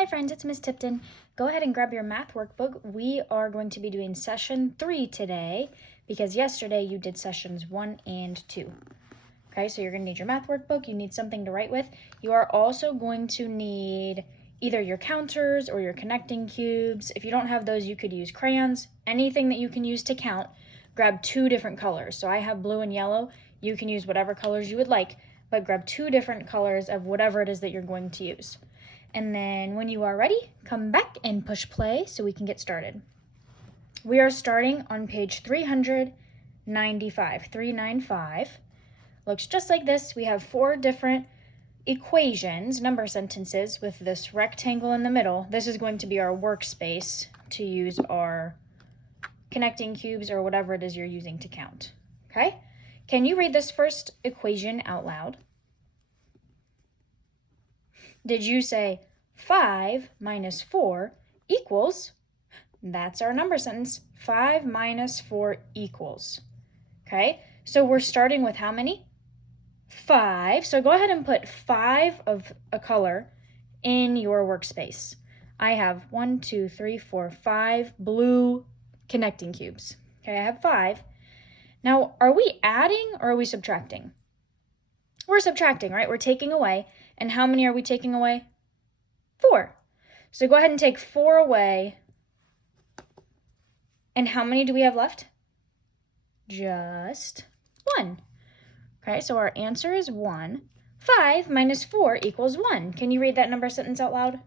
Hi friends, it's Miss Tipton. Go ahead and grab your math workbook. We are going to be doing session 3 today because yesterday you did sessions 1 and 2. Okay, so you're going to need your math workbook. You need something to write with. You are also going to need either your counters or your connecting cubes. If you don't have those, you could use crayons. Anything that you can use to count, grab 2 different colors. So I have blue and yellow. You can use whatever colors you would like, but grab 2 different colors of whatever it is that you're going to use. And then when you are ready, come back and push play so we can get started. We are starting on page 395. 395. Looks just like this. We have 4 different equations, number sentences, with this rectangle in the middle. This is going to be our workspace to use our connecting cubes or whatever it is you're using to count. Okay? Can you read this first equation out loud? Did you say 5 minus 4 equals? That's our number sentence. 5 minus 4 equals. Okay, so we're starting with how many? 5. So go ahead and put 5 of a color in your workspace. I have 1, 2, 3, 4, 5 blue connecting cubes. Okay, I have 5. Now, are we adding or are we subtracting? We're subtracting, right? We're taking away. And how many are we taking away? 4. So go ahead and take 4 away. And how many do we have left? Just 1. Okay, so our answer is 1. 5 minus 4 equals 1. Can you read that number sentence out loud?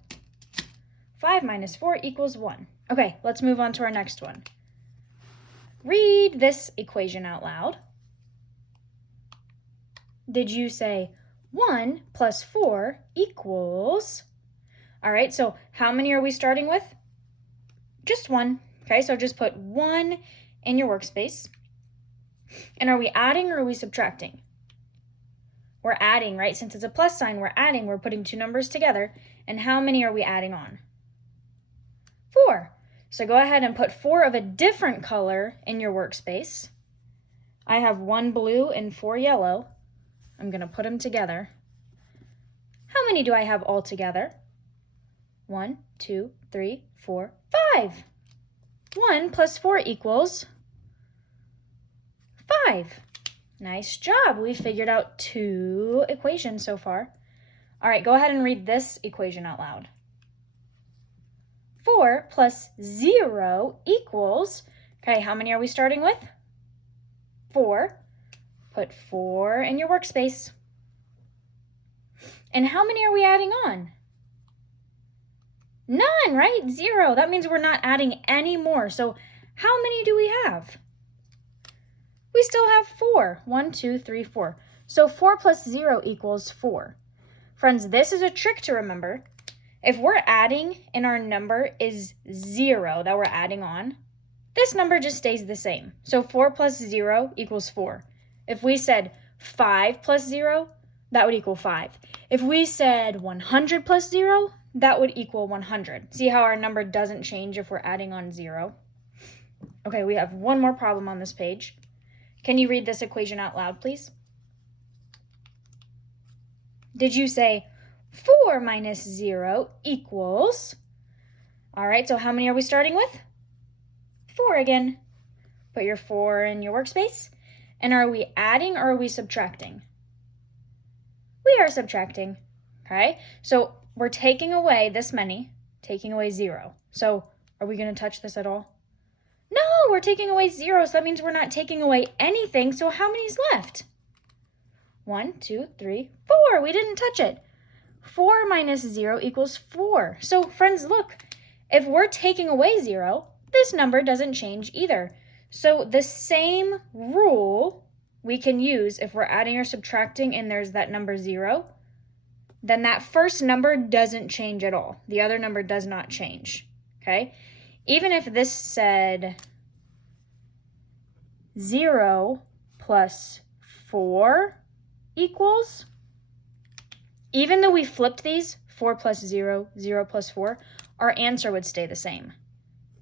5 minus 4 equals 1. Okay, let's move on to our next one. Read this equation out loud. Did you say 1 plus 4 equals? All right, so how many are we starting with? Just 1. Okay, so just put 1 in your workspace. And are we adding or are we subtracting? We're adding, right? Since it's a plus sign, we're adding. We're putting 2 numbers together. And how many are we adding on? 4. So go ahead and put 4 of a different color in your workspace. I have 1 blue and 4 yellow. I'm going to put them together. How many do I have all together? 1, 2, 3, 4, 5. 1 plus 4 equals 5. Nice job. We figured out 2 equations so far. All right, go ahead and read this equation out loud. 4 plus 0 equals, okay, how many are we starting with? 4. Put 4 in your workspace. And how many are we adding on? None, right? 0. That means we're not adding any more. So how many do we have? We still have 4. 1, 2, 3, 4. So 4 plus 0 equals 4. Friends, this is a trick to remember. If we're adding and our number is 0 that we're adding on, this number just stays the same. So 4 plus 0 equals 4. If we said 5 plus 0, that would equal 5. If we said 100 plus 0, that would equal 100. See how our number doesn't change if we're adding on 0? Okay, we have one more problem on this page. Can you read this equation out loud, please? Did you say 4 minus 0 equals? All right, so how many are we starting with? 4 again. Put your 4 in your workspace. And are we adding or are we subtracting? We are subtracting, okay? So we're taking away this many, taking away 0. So are we going to touch this at all? No, we're taking away 0, so that means we're not taking away anything. So how many's left? 1, 2, 3, 4. We didn't touch it. 4 minus 0 equals 4. So friends, look, if we're taking away 0, this number doesn't change either. So the same rule we can use if we're adding or subtracting and there's that number 0, then that first number doesn't change at all. The other number does not change, okay? Even if this said 0 plus 4 equals, even though we flipped these, 4 plus 0, 0 plus 4, our answer would stay the same.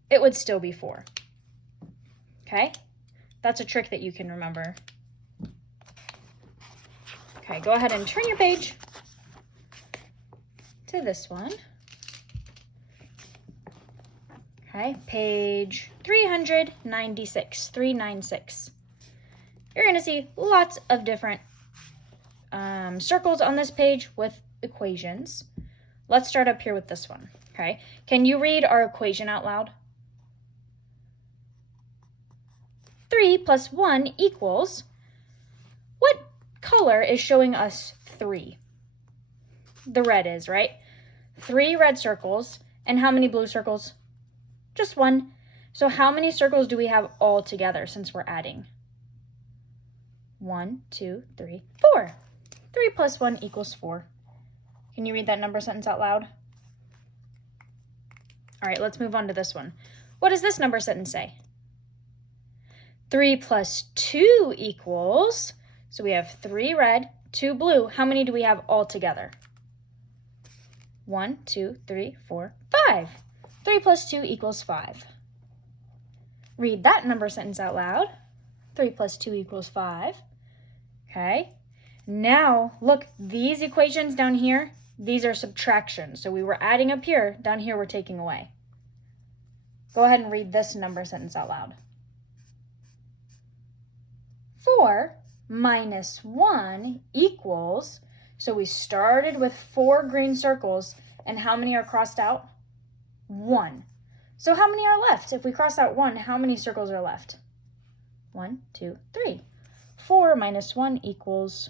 It would still be 4. Okay? That's a trick that you can remember. Okay, go ahead and turn your page to this one. Okay, page 396, 396. You're going to see lots of different circles on this page with equations. Let's start up here with this one, okay? Can you read our equation out loud? 3 plus 1 equals, what color is showing us 3? The red is, right? 3 red circles, and how many blue circles? Just 1. So how many circles do we have all together since we're adding? 1, 2, 3, 4. 3 plus 1 equals 4. Can you read that number sentence out loud? All right, let's move on to this one. What does this number sentence say? 3 plus 2 equals, so we have 3 red, 2 blue. How many do we have all together? 1, 2, 3, 4, 5. 3 plus 2 equals 5. Read that number sentence out loud. 3 plus 2 equals 5. Okay. Now, look, these equations down here, these are subtraction. So we were adding up here. Down here, we're taking away. Go ahead and read this number sentence out loud. 4 minus 1 equals, so we started with 4 green circles, and how many are crossed out? 1. So how many are left? If we cross out 1, how many circles are left? 1, 2, 3. 4 minus 1 equals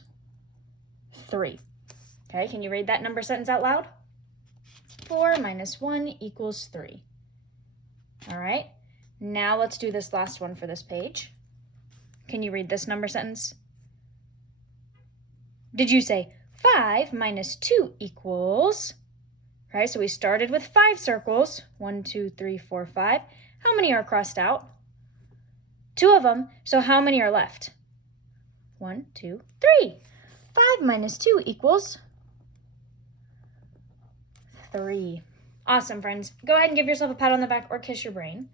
3. Okay, can you read that number sentence out loud? 4 minus 1 equals 3. All right, now let's do this last one for this page. Can you read this number sentence? Did you say 5 minus 2 equals? Right, so we started with 5 circles. 1, 2, 3, 4, 5. How many are crossed out? 2 of them. So how many are left? 1, 2, 3. 5 minus 2 equals 3. Awesome, friends. Go ahead and give yourself a pat on the back or kiss your brain.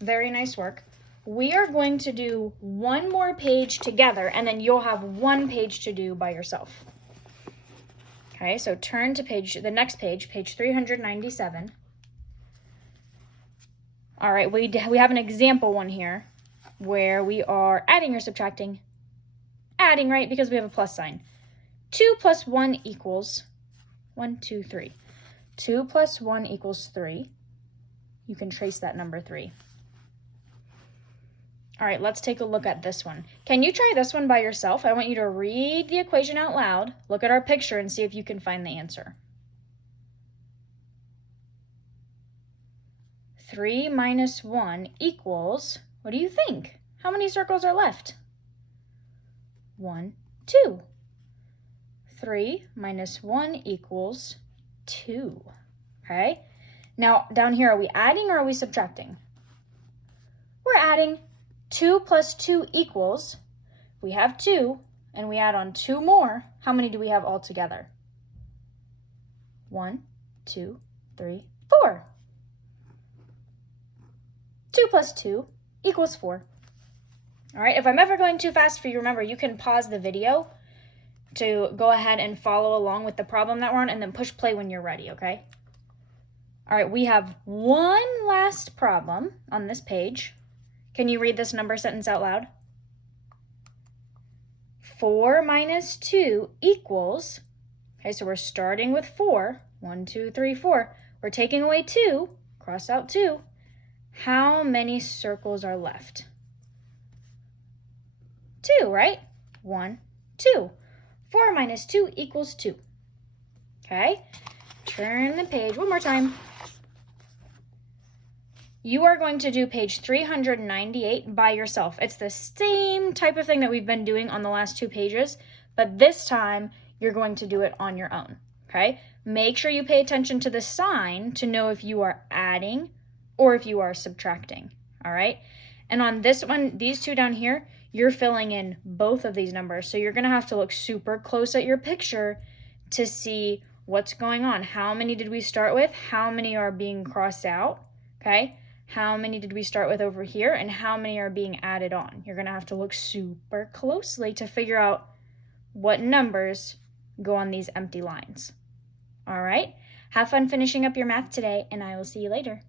Very nice work. We are going to do one more page together, and then you'll have one page to do by yourself. Okay, so turn to the next page, page 397. All right, we have an example one here where we are adding or subtracting. Adding, right, because we have a plus sign. 2 plus 1 equals 1, 2, 3. 2 plus 1 equals 3. You can trace that number 3. All right, let's take a look at this one. Can you try this one by yourself? I want you to read the equation out loud, look at our picture, and see if you can find the answer. 3 minus 1 equals, what do you think? How many circles are left? 1, 2. 3 minus 1 equals 2. Okay? Now, down here, are we adding or are we subtracting? We're adding. 2 plus 2 equals, we have 2, and we add on 2 more. How many do we have all together? 1, 2, 3, 4. 2 plus 2 equals 4. All right, if I'm ever going too fast for you, remember, you can pause the video to go ahead and follow along with the problem that we're on, and then push play when you're ready, okay? All right, we have one last problem on this page. Can you read this number sentence out loud? 4 minus 2 equals, okay, so we're starting with 4. 1, 2, 3, 4. We're taking away 2, cross out 2. How many circles are left? 2, right? 1, 2. 4 minus 2 equals 2. Okay, turn the page one more time. You are going to do page 398 by yourself. It's the same type of thing that we've been doing on the last 2 pages, but this time you're going to do it on your own, okay? Make sure you pay attention to the sign to know if you are adding or if you are subtracting, all right? And on this one, these 2 down here, you're filling in both of these numbers, so you're gonna have to look super close at your picture to see what's going on. How many did we start with? How many are being crossed out, okay? How many did we start with over here, and how many are being added on? You're going to have to look super closely to figure out what numbers go on these empty lines. All right? Have fun finishing up your math today, and I will see you later.